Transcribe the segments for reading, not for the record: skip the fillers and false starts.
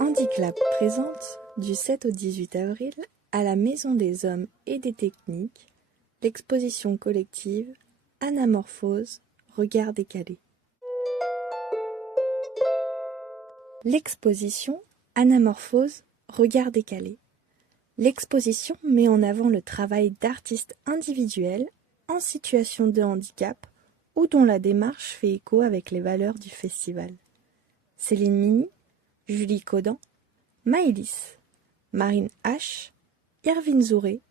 Handiclap présente, du 7 au 18 avril, à la Maison des Hommes et des Techniques, l'exposition collective Anamorphose, regard décalé. L'exposition Anamorphose, regard décalé. L'exposition met en avant le travail d'artistes individuels en situation de handicap ou dont la démarche fait écho avec les valeurs du festival. Céline Mini, Julie Caudan, Maëlys, Marine H, Irvine Zouré,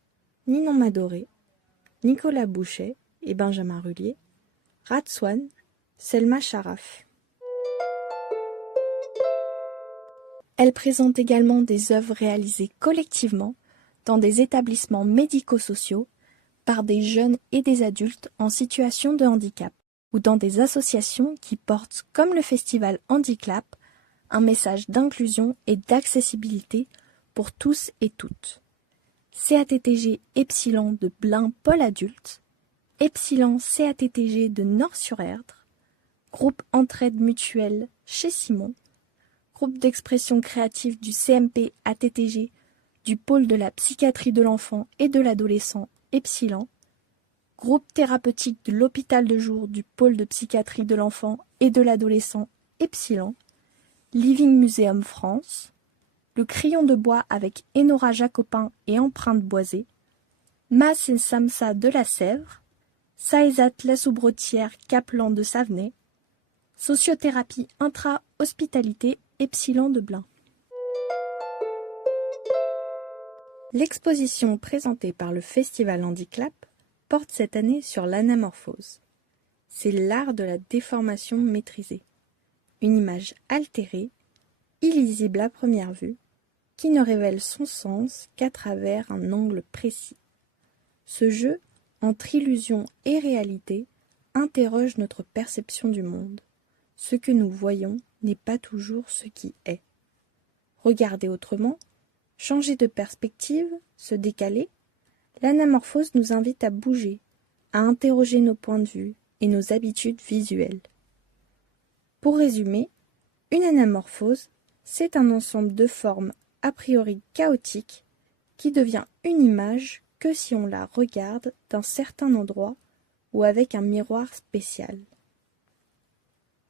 Ninon Madoré, Nicolas Bouchet et Benjamin Rullier, Ratswan, Selma Sharaf. Elle présente également des œuvres réalisées collectivement dans des établissements médico-sociaux par des jeunes et des adultes en situation de handicap ou dans des associations qui portent, comme le festival Handiclap, un message d'inclusion et d'accessibilité pour tous et toutes. CATTG Epsilon de Blain-Paul Adulte, Epsilon CATTG de Nord-sur-Erdre, groupe Entraide Mutuelle chez Simon, groupe d'expression créative du CMP ATTG du pôle de la psychiatrie de l'enfant et de l'adolescent Epsilon, groupe thérapeutique de l'hôpital de jour du pôle de psychiatrie de l'enfant et de l'adolescent Epsilon, Living Museum France, le crayon de bois avec Enora Jacopin et empreinte boisée, Mas et Samsa de la Sèvre, Saezat la Soubrotière Kaplan de Savenay, sociothérapie intra-hospitalité Epsilon de Blain. L'exposition présentée par le Festival Handiclap porte cette année sur l'anamorphose. C'est l'art de la déformation maîtrisée. Une image altérée, illisible à première vue, qui ne révèle son sens qu'à travers un angle précis. Ce jeu, entre illusion et réalité, interroge notre perception du monde. Ce que nous voyons n'est pas toujours ce qui est. Regarder autrement, changer de perspective, se décaler, l'anamorphose nous invite à bouger, à interroger nos points de vue et nos habitudes visuelles. Pour résumer, une anamorphose, c'est un ensemble de formes a priori chaotiques qui devient une image que si on la regarde d'un certain endroit ou avec un miroir spécial.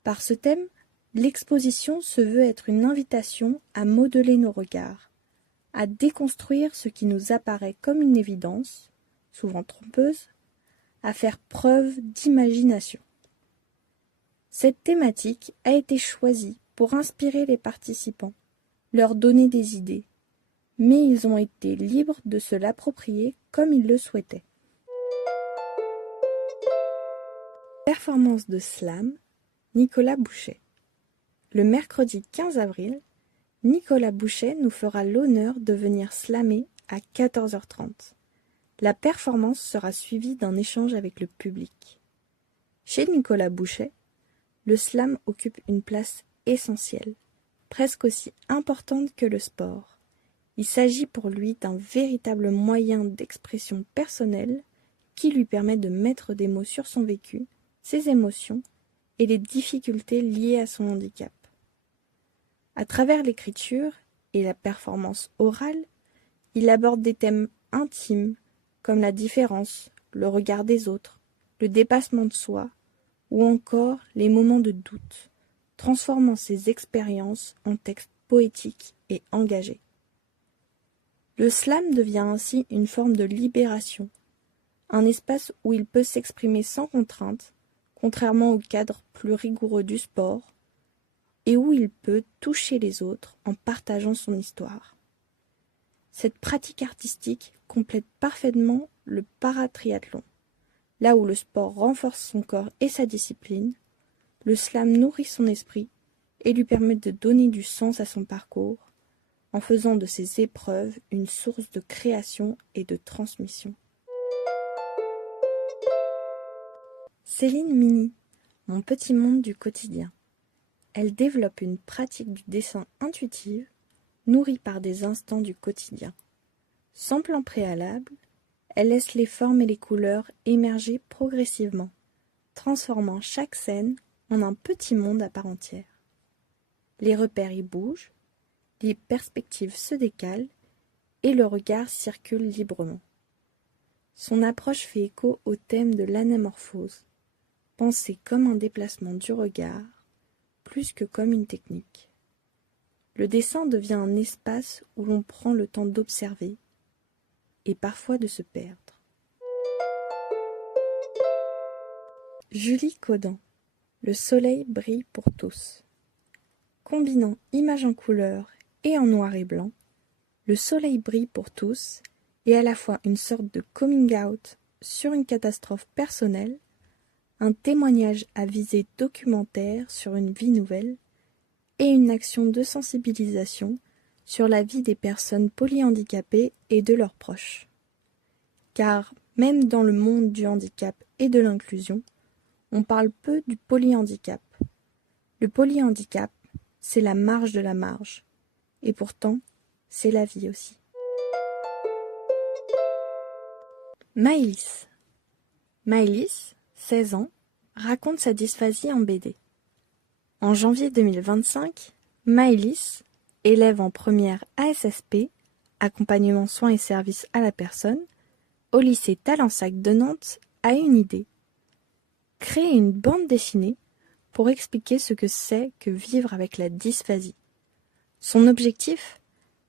Par ce thème, l'exposition se veut être une invitation à modeler nos regards, à déconstruire ce qui nous apparaît comme une évidence, souvent trompeuse, à faire preuve d'imagination. Cette thématique a été choisie pour inspirer les participants, leur donner des idées, mais ils ont été libres de se l'approprier comme ils le souhaitaient. Performance de slam, Nicolas Bouchet. Le mercredi 15 avril, Nicolas Bouchet nous fera l'honneur de venir slammer à 14h30. La performance sera suivie d'un échange avec le public. Chez Nicolas Bouchet, le slam occupe une place essentielle, presque aussi importante que le sport. Il s'agit pour lui d'un véritable moyen d'expression personnelle qui lui permet de mettre des mots sur son vécu, ses émotions et les difficultés liées à son handicap. À travers l'écriture et la performance orale, il aborde des thèmes intimes comme la différence, le regard des autres, le dépassement de soi ou encore les moments de doute, transformant ses expériences en textes poétiques et engagés. Le slam devient ainsi une forme de libération, un espace où il peut s'exprimer sans contrainte, contrairement au cadre plus rigoureux du sport, et où il peut toucher les autres en partageant son histoire. Cette pratique artistique complète parfaitement le paratriathlon. Là où le sport renforce son corps et sa discipline, le slam nourrit son esprit et lui permet de donner du sens à son parcours, en faisant de ses épreuves une source de création et de transmission. Céline Mini, Mon petit monde du quotidien. Elle développe une pratique du dessin intuitive, nourrie par des instants du quotidien. Sans plan préalable, elle laisse les formes et les couleurs émerger progressivement, transformant chaque scène en un petit monde à part entière. Les repères y bougent, les perspectives se décalent et le regard circule librement. Son approche fait écho au thème de l'anamorphose, pensée comme un déplacement du regard, plus que comme une technique. Le dessin devient un espace où l'on prend le temps d'observer et parfois de se perdre. Julie Caudan, Le soleil brille pour tous. Combinant images en couleur et en noir et blanc, Le soleil brille pour tous est à la fois une sorte de coming out sur une catastrophe personnelle, un témoignage à visée documentaire sur une vie nouvelle et une action de sensibilisation sur la vie des personnes polyhandicapées et de leurs proches. Car même dans le monde du handicap et de l'inclusion, on parle peu du polyhandicap. Le polyhandicap, c'est la marge de la marge, et pourtant, c'est la vie aussi. Maëlys. Maëlys, 16 ans, raconte sa dysphasie en BD. En janvier 2025, Maëlys, élève en première ASSP, accompagnement soins et services à la personne, au lycée Talensac de Nantes, a une idée. Créer une bande dessinée pour expliquer ce que c'est que vivre avec la dysphasie. Son objectif ?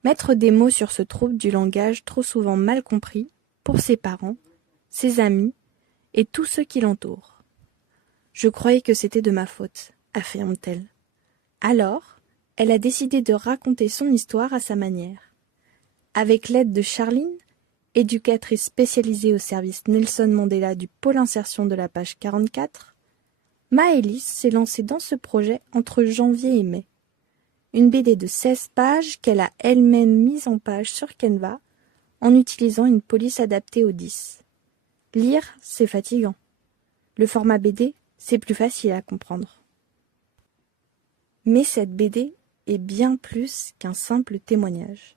Mettre des mots sur ce trouble du langage trop souvent mal compris pour ses parents, ses amis et tous ceux qui l'entourent. Je croyais que c'était de ma faute, affirme-t-elle. Alors, elle a décidé de raconter son histoire à sa manière. Avec l'aide de Charline, éducatrice spécialisée au service Nelson Mandela du pôle insertion de la page 44, Maëlys s'est lancée dans ce projet entre janvier et mai. Une BD de 16 pages qu'elle a elle-même mise en page sur Canva en utilisant une police adaptée au 10. Lire, c'est fatigant. Le format BD, c'est plus facile à comprendre. Mais cette BD est bien plus qu'un simple témoignage.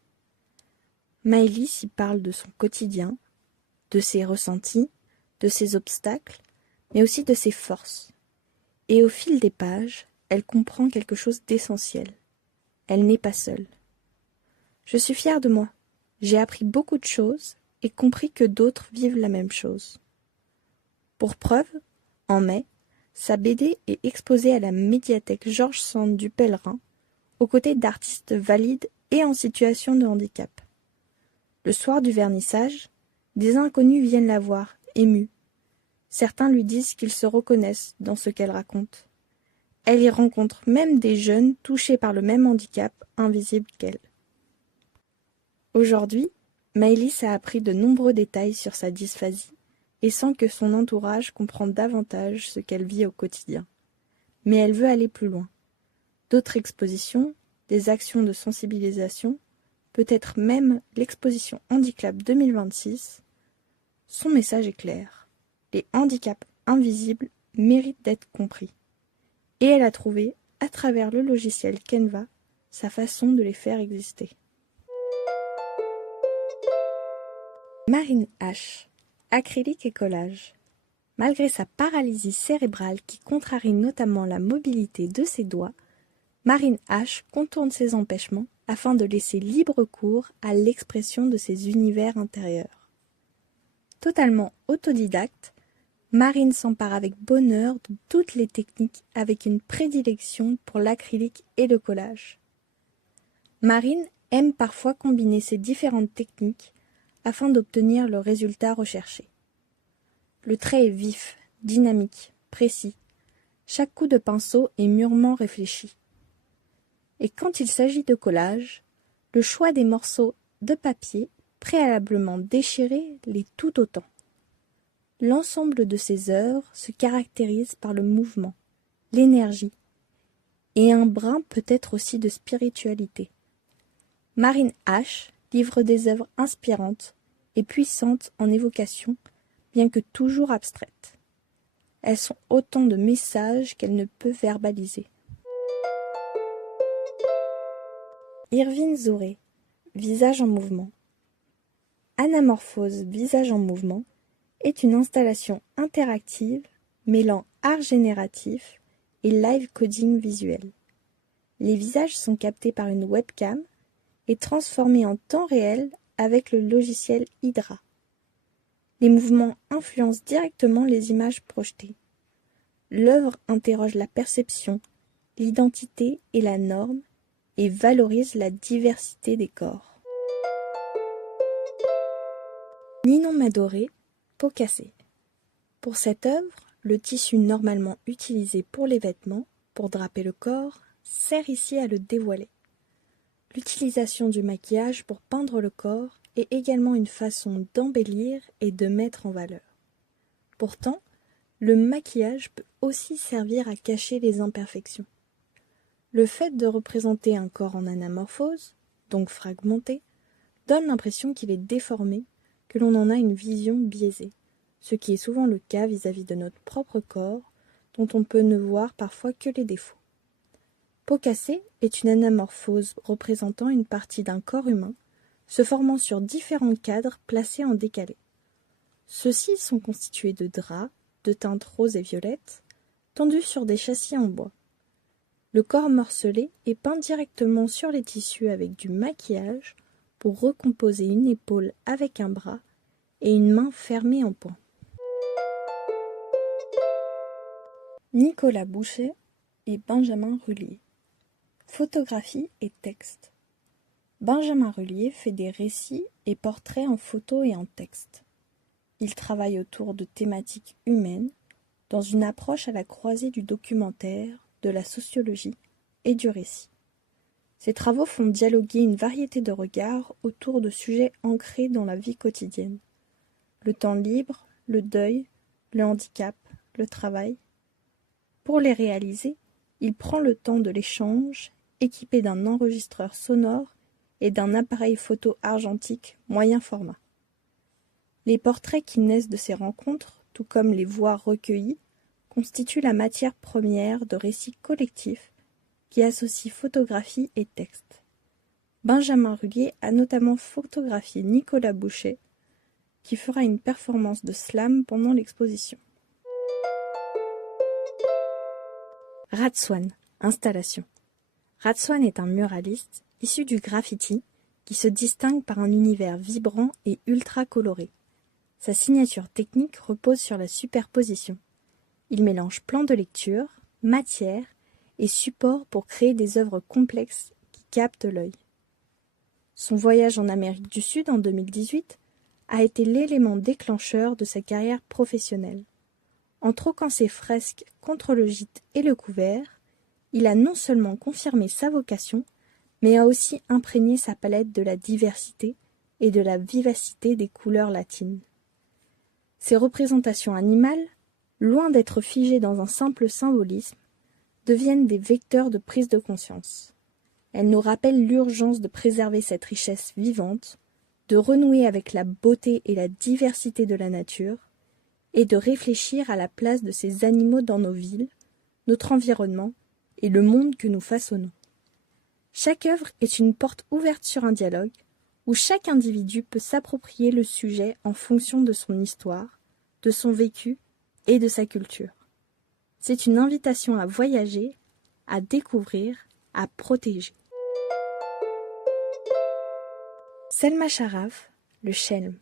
Maëlys y parle de son quotidien, de ses ressentis, de ses obstacles, mais aussi de ses forces. Et au fil des pages, elle comprend quelque chose d'essentiel. Elle n'est pas seule. Je suis fière de moi. J'ai appris beaucoup de choses et compris que d'autres vivent la même chose. Pour preuve, en mai, sa BD est exposée à la médiathèque Georges Sand du Pèlerin, aux côtés d'artistes valides et en situation de handicap. Le soir du vernissage, des inconnus viennent la voir, émus. Certains lui disent qu'ils se reconnaissent dans ce qu'elle raconte. Elle y rencontre même des jeunes touchés par le même handicap invisible qu'elle. Aujourd'hui, Maëlys a appris de nombreux détails sur sa dysphasie et sent que son entourage comprend davantage ce qu'elle vit au quotidien. Mais elle veut aller plus loin. D'autres expositions, des actions de sensibilisation, peut-être même l'exposition Handiclub 2026. Son message est clair. Les handicaps invisibles méritent d'être compris. Et elle a trouvé, à travers le logiciel Canva, sa façon de les faire exister. Marine H. Acrylique et collage. Malgré sa paralysie cérébrale qui contrarie notamment la mobilité de ses doigts, Marine H. contourne ses empêchements afin de laisser libre cours à l'expression de ses univers intérieurs. Totalement autodidacte, Marine s'empare avec bonheur de toutes les techniques avec une prédilection pour l'acrylique et le collage. Marine aime parfois combiner ces différentes techniques afin d'obtenir le résultat recherché. Le trait est vif, dynamique, précis. Chaque coup de pinceau est mûrement réfléchi. Et quand il s'agit de collage, le choix des morceaux de papier préalablement déchirés l'est tout autant. L'ensemble de ses œuvres se caractérise par le mouvement, l'énergie, et un brin peut-être aussi de spiritualité. Marine H. livre des œuvres inspirantes et puissantes en évocation, bien que toujours abstraites. Elles sont autant de messages qu'elle ne peut verbaliser. Irvine Zoré, Visage en mouvement. Anamorphose Visage en mouvement est une installation interactive mêlant art génératif et live coding visuel. Les visages sont captés par une webcam est transformée en temps réel avec le logiciel Hydra. Les mouvements influencent directement les images projetées. L'œuvre interroge la perception, l'identité et la norme et valorise la diversité des corps. Ninon Madoré, Peau cassée. Pour cette œuvre, le tissu normalement utilisé pour les vêtements, pour draper le corps, sert ici à le dévoiler. L'utilisation du maquillage pour peindre le corps est également une façon d'embellir et de mettre en valeur. Pourtant, le maquillage peut aussi servir à cacher les imperfections. Le fait de représenter un corps en anamorphose, donc fragmenté, donne l'impression qu'il est déformé, que l'on en a une vision biaisée, ce qui est souvent le cas vis-à-vis de notre propre corps, dont on peut ne voir parfois que les défauts. Peau cassée est une anamorphose représentant une partie d'un corps humain, se formant sur différents cadres placés en décalé. Ceux-ci sont constitués de draps, de teintes roses et violettes, tendus sur des châssis en bois. Le corps morcelé est peint directement sur les tissus avec du maquillage pour recomposer une épaule avec un bras et une main fermée en poing. Nicolas Boucher et Benjamin Rullier. Photographie et texte. Benjamin Rullier fait des récits et portraits en photo et en texte. Il travaille autour de thématiques humaines, dans une approche à la croisée du documentaire, de la sociologie et du récit. Ses travaux font dialoguer une variété de regards autour de sujets ancrés dans la vie quotidienne. Le temps libre, le deuil, le handicap, le travail. Pour les réaliser, il prend le temps de l'échange, équipé d'un enregistreur sonore et d'un appareil photo argentique moyen format. Les portraits qui naissent de ces rencontres, tout comme les voix recueillies, constituent la matière première de récits collectifs qui associent photographie et texte. Benjamin Rullier a notamment photographié Nicolas Boucher, qui fera une performance de slam pendant l'exposition. Ratswan, installation. Ratswan est un muraliste issu du graffiti qui se distingue par un univers vibrant et ultra coloré. Sa signature technique repose sur la superposition. Il mélange plans de lecture, matière et support pour créer des œuvres complexes qui captent l'œil. Son voyage en Amérique du Sud en 2018 a été l'élément déclencheur de sa carrière professionnelle. En troquant ses fresques contre le gîte et le couvert, il a non seulement confirmé sa vocation, mais a aussi imprégné sa palette de la diversité et de la vivacité des couleurs latines. Ses représentations animales, loin d'être figées dans un simple symbolisme, deviennent des vecteurs de prise de conscience. Elles nous rappellent l'urgence de préserver cette richesse vivante, de renouer avec la beauté et la diversité de la nature, et de réfléchir à la place de ces animaux dans nos villes, notre environnement et le monde que nous façonnons. Chaque œuvre est une porte ouverte sur un dialogue où chaque individu peut s'approprier le sujet en fonction de son histoire, de son vécu et de sa culture. C'est une invitation à voyager, à découvrir, à protéger. Selma Charaf, le Chelm.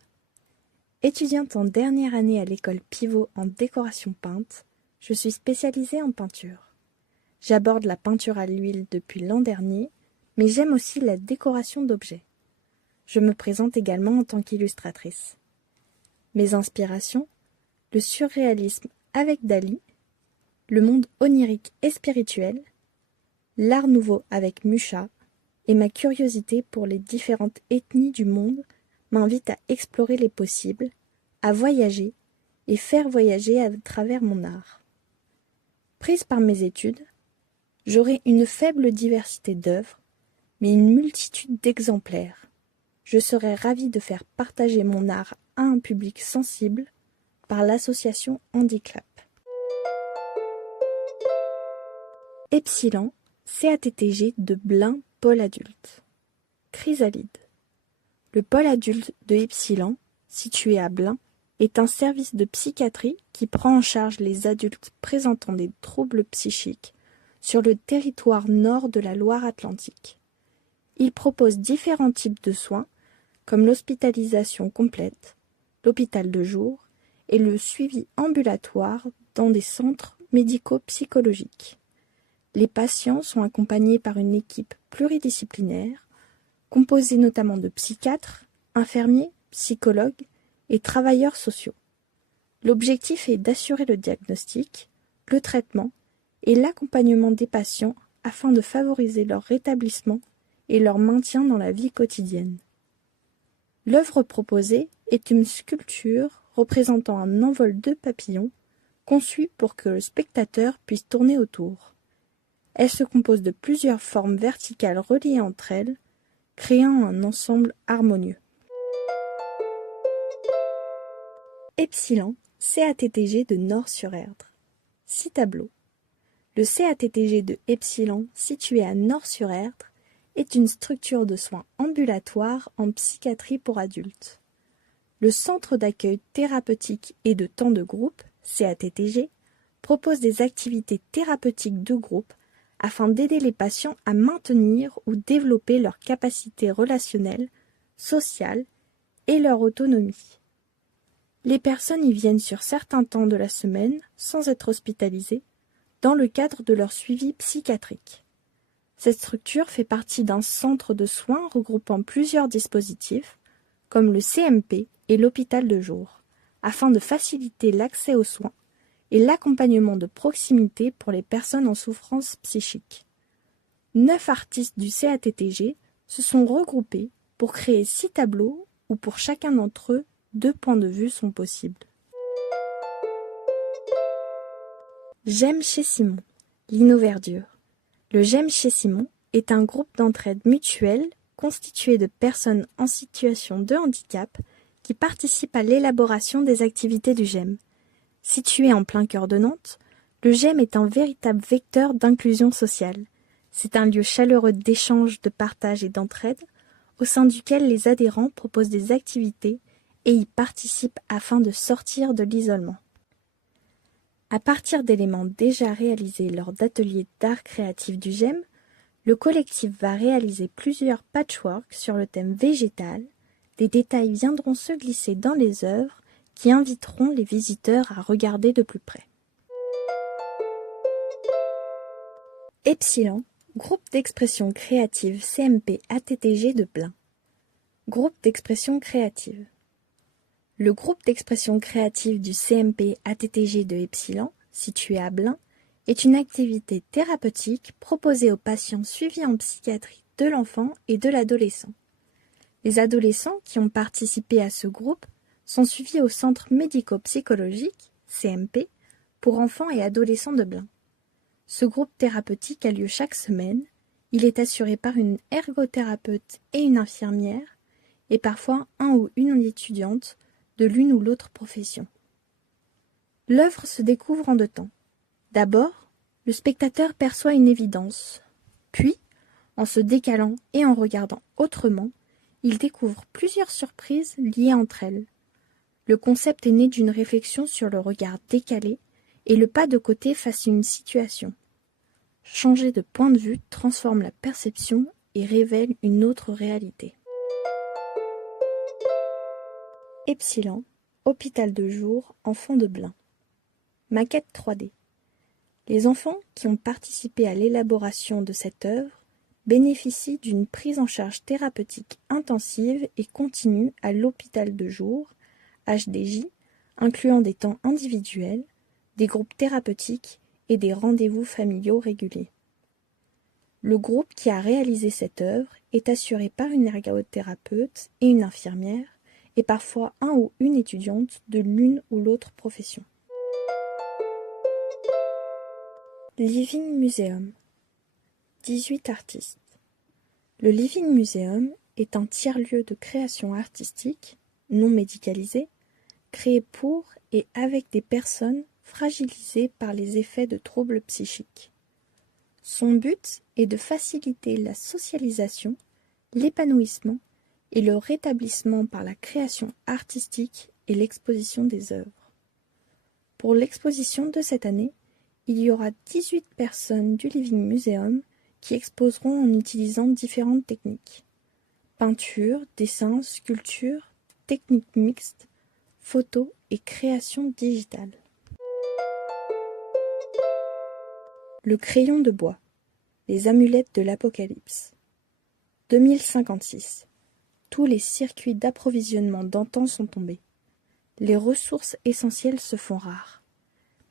Étudiante en dernière année à l'école Pivot en décoration peinte, je suis spécialisée en peinture. J'aborde la peinture à l'huile depuis l'an dernier, mais j'aime aussi la décoration d'objets. Je me présente également en tant qu'illustratrice. Mes inspirations, le surréalisme avec Dali, le monde onirique et spirituel, l'art nouveau avec Mucha, et ma curiosité pour les différentes ethnies du monde m'invite à explorer les possibles, à voyager et faire voyager à travers mon art. Prise par mes études, j'aurai une faible diversité d'œuvres, mais une multitude d'exemplaires. Je serais ravie de faire partager mon art à un public sensible par l'association Handiclap. Epsilon, CATTG de Blain Pôle Adulte. Chrysalide. Le pôle adulte de Epsilon, situé à Blain, est un service de psychiatrie qui prend en charge les adultes présentant des troubles psychiques sur le territoire nord de la Loire-Atlantique. Il propose différents types de soins, comme l'hospitalisation complète, l'hôpital de jour et le suivi ambulatoire dans des centres médico-psychologiques. Les patients sont accompagnés par une équipe pluridisciplinaire, composée notamment de psychiatres, infirmiers, psychologues et travailleurs sociaux. L'objectif est d'assurer le diagnostic, le traitement et l'accompagnement des patients afin de favoriser leur rétablissement et leur maintien dans la vie quotidienne. L'œuvre proposée est une sculpture représentant un envol de papillons conçue pour que le spectateur puisse tourner autour. Elle se compose de plusieurs formes verticales reliées entre elles, créant un ensemble harmonieux. Epsilon, CATTG de Nort-sur-Erdre. 6 tableaux. Le CATTG de Epsilon, situé à Nort-sur-Erdre, est une structure de soins ambulatoire en psychiatrie pour adultes. Le centre d'accueil thérapeutique et de temps de groupe, CATTG, propose des activités thérapeutiques de groupe afin d'aider les patients à maintenir ou développer leurs capacités relationnelles, sociales et leur autonomie. Les personnes y viennent sur certains temps de la semaine sans être hospitalisées dans le cadre de leur suivi psychiatrique. Cette structure fait partie d'un centre de soins regroupant plusieurs dispositifs, comme le CMP et l'hôpital de jour, afin de faciliter l'accès aux soins et l'accompagnement de proximité pour les personnes en souffrance psychique. 9 artistes du CATTG se sont regroupés pour créer 6 tableaux où pour chacun d'entre eux, 2 points de vue sont possibles. J'aime chez Simon, Lino Verdure. Le J'aime chez Simon est un groupe d'entraide mutuelle constitué de personnes en situation de handicap qui participent à l'élaboration des activités du GEM. Situé en plein cœur de Nantes, le GEM est un véritable vecteur d'inclusion sociale. C'est un lieu chaleureux d'échange, de partage et d'entraide, au sein duquel les adhérents proposent des activités et y participent afin de sortir de l'isolement. À partir d'éléments déjà réalisés lors d'ateliers d'art créatif du GEM, le collectif va réaliser plusieurs patchworks sur le thème végétal. Des détails viendront se glisser dans les œuvres qui inviteront les visiteurs à regarder de plus près. Epsilon, groupe d'expression créative CMP ATTG de Blain. Groupe d'expression créative. Le groupe d'expression créative du CMP ATTG de Epsilon, situé à Blain, est une activité thérapeutique proposée aux patients suivis en psychiatrie de l'enfant et de l'adolescent. Les adolescents qui ont participé à ce groupe sont suivis au centre médico-psychologique, CMP, pour enfants et adolescents de Blain. Ce groupe thérapeutique a lieu chaque semaine. Il est assuré par une ergothérapeute et une infirmière, et parfois un ou une étudiante de l'une ou l'autre profession. L'œuvre se découvre en 2 temps. D'abord, le spectateur perçoit une évidence, puis, en se décalant et en regardant autrement, il découvre plusieurs surprises liées entre elles. Le concept est né d'une réflexion sur le regard décalé et le pas de côté face à une situation. Changer de point de vue transforme la perception et révèle une autre réalité. Epsilon, hôpital de jour, enfants de Blain. Maquette 3D. Les enfants qui ont participé à l'élaboration de cette œuvre bénéficient d'une prise en charge thérapeutique intensive et continue à l'hôpital de jour, HDJ, incluant des temps individuels, des groupes thérapeutiques et des rendez-vous familiaux réguliers. Le groupe qui a réalisé cette œuvre est assuré par une ergothérapeute et une infirmière, et parfois un ou une étudiante de l'une ou l'autre profession. Living Museum. 18 artistes. Le Living Museum est un tiers-lieu de création artistique, non médicalisé, créé pour et avec des personnes fragilisées par les effets de troubles psychiques. Son but est de faciliter la socialisation, l'épanouissement et le rétablissement par la création artistique et l'exposition des œuvres. Pour l'exposition de cette année, il y aura 18 personnes du Living Museum qui exposeront en utilisant différentes techniques. Peinture, dessin, sculpture, techniques mixtes, photos et création digitale. Le crayon de bois. Les amulettes de l'Apocalypse. 2056. Tous les circuits d'approvisionnement d'antan sont tombés. Les ressources essentielles se font rares.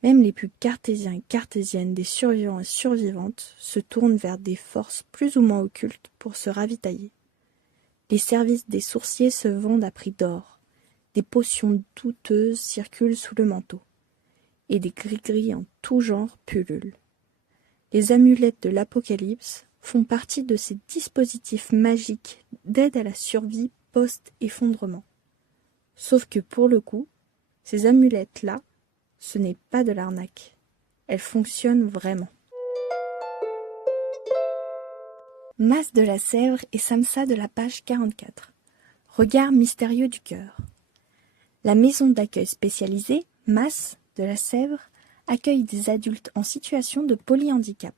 Même les plus cartésiens et cartésiennes des survivants et survivantes se tournent vers des forces plus ou moins occultes pour se ravitailler. Les services des sourciers se vendent à prix d'or. Des potions douteuses circulent sous le manteau. Et des gris-gris en tout genre pullulent. Les amulettes de l'Apocalypse font partie de ces dispositifs magiques d'aide à la survie post-effondrement. Sauf que pour le coup, ces amulettes-là, ce n'est pas de l'arnaque. Elles fonctionnent vraiment. Mas de la Sèvre et Samsa de la page 44. Regard mystérieux du cœur. La maison d'accueil spécialisée, Mas de la Sèvre, accueille des adultes en situation de polyhandicap.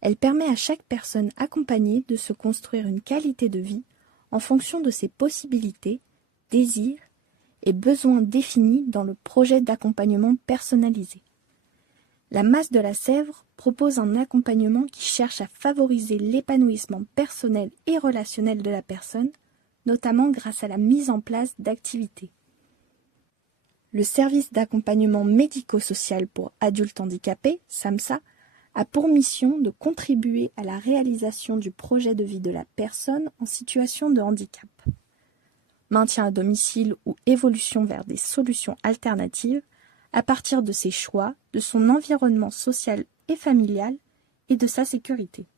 Elle permet à chaque personne accompagnée de se construire une qualité de vie en fonction de ses possibilités, désirs et besoins définis dans le projet d'accompagnement personnalisé. La Mas de la Sèvre propose un accompagnement qui cherche à favoriser l'épanouissement personnel et relationnel de la personne, notamment grâce à la mise en place d'activités. Le service d'accompagnement médico-social pour adultes handicapés, SAMSA, a pour mission de contribuer à la réalisation du projet de vie de la personne en situation de handicap. Maintien à domicile ou évolution vers des solutions alternatives à partir de ses choix, de son environnement social et familial et de sa sécurité.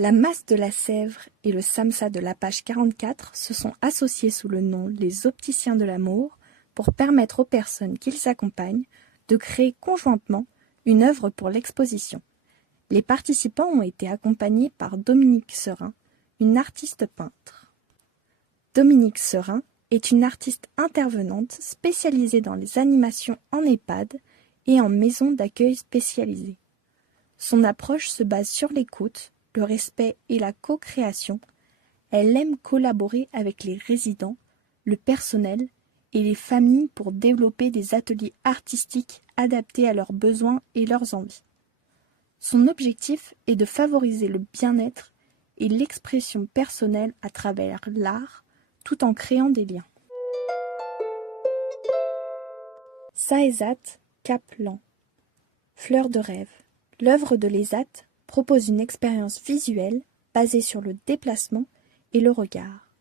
La Mas de la Sèvre et le SAMSA de la page 44 se sont associés sous le nom Les Opticiens de l'Amour pour permettre aux personnes qu'ils accompagnent de créer conjointement une œuvre pour l'exposition. Les participants ont été accompagnés par Dominique Serin, une artiste peintre. Dominique Serin est une artiste intervenante spécialisée dans les animations en EHPAD et en maison d'accueil spécialisée. Son approche se base sur l'écoute, le respect et la co-création. Elle aime collaborer avec les résidents, le personnel et les familles pour développer des ateliers artistiques adaptés à leurs besoins et leurs envies. Son objectif est de favoriser le bien-être et l'expression personnelle à travers l'art, tout en créant des liens. Saezat, Cap Lan. Fleur de rêve. L'œuvre de l'ESAT propose une expérience visuelle basée sur le déplacement et le regard.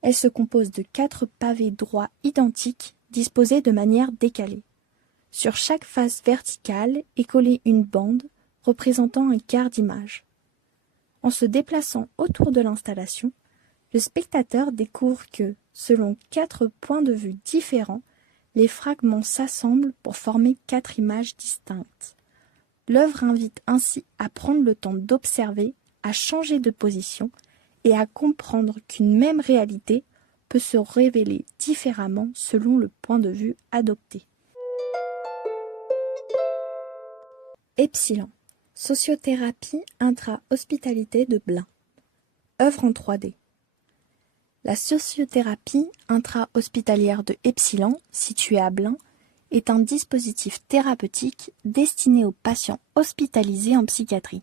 Elle se compose de 4 pavés droits identiques disposés de manière décalée. Sur chaque face verticale est collée une bande représentant un quart d'image. En se déplaçant autour de l'installation, le spectateur découvre que, selon 4 points de vue différents, les fragments s'assemblent pour former 4 images distinctes. L'œuvre invite ainsi à prendre le temps d'observer, à changer de position et à comprendre qu'une même réalité peut se révéler différemment selon le point de vue adopté. Epsilon. Sociothérapie intra-hospitalité de Blain. Œuvre en 3D. La sociothérapie intra-hospitalière de Epsilon, située à Blain, est un dispositif thérapeutique destiné aux patients hospitalisés en psychiatrie.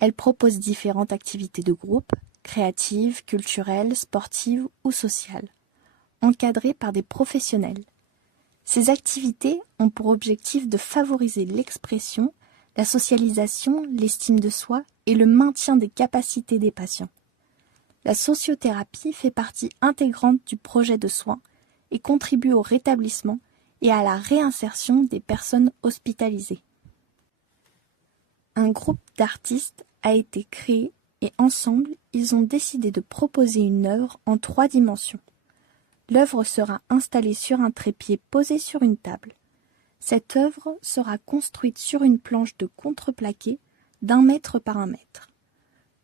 Elle propose différentes activités de groupe, créatives, culturelles, sportives ou sociales, encadrées par des professionnels. Ces activités ont pour objectif de favoriser l'expression, la socialisation, l'estime de soi et le maintien des capacités des patients. La sociothérapie fait partie intégrante du projet de soins et contribue au rétablissement et à la réinsertion des personnes hospitalisées. Un groupe d'artistes a été créé et ensemble, ils ont décidé de proposer une œuvre en 3 dimensions. L'œuvre sera installée sur un trépied posé sur une table. Cette œuvre sera construite sur une planche de contreplaqué d'1 mètre par 1 mètre.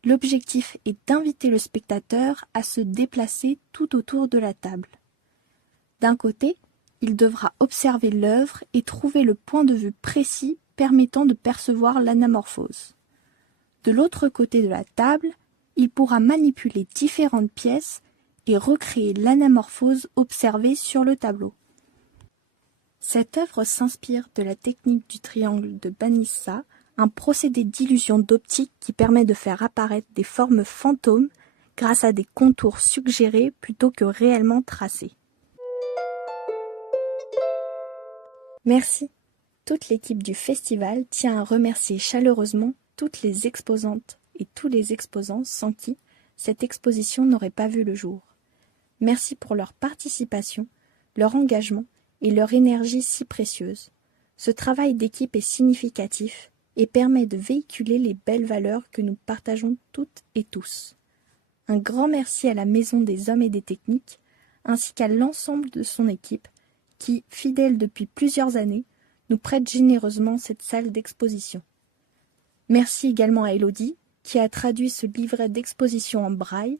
L'objectif est d'inviter le spectateur à se déplacer tout autour de la table. D'un côté, il devra observer l'œuvre et trouver le point de vue précis permettant de percevoir l'anamorphose. De l'autre côté de la table, il pourra manipuler différentes pièces et recréer l'anamorphose observée sur le tableau. Cette œuvre s'inspire de la technique du triangle de Banissa, un procédé d'illusion d'optique qui permet de faire apparaître des formes fantômes grâce à des contours suggérés plutôt que réellement tracés. Merci. Toute l'équipe du festival tient à remercier chaleureusement toutes les exposantes et tous les exposants sans qui cette exposition n'aurait pas vu le jour. Merci pour leur participation, leur engagement et leur énergie si précieuse. Ce travail d'équipe est significatif et permet de véhiculer les belles valeurs que nous partageons toutes et tous. Un grand merci à la Maison des Hommes et des Techniques, ainsi qu'à l'ensemble de son équipe, qui, fidèle depuis plusieurs années, nous prête généreusement cette salle d'exposition. Merci également à Elodie, qui a traduit ce livret d'exposition en braille,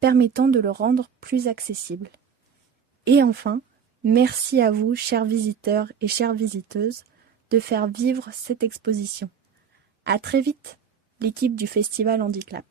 permettant de le rendre plus accessible. Et enfin, merci à vous, chers visiteurs et chères visiteuses, de faire vivre cette exposition. À très vite, l'équipe du Festival Handiclap.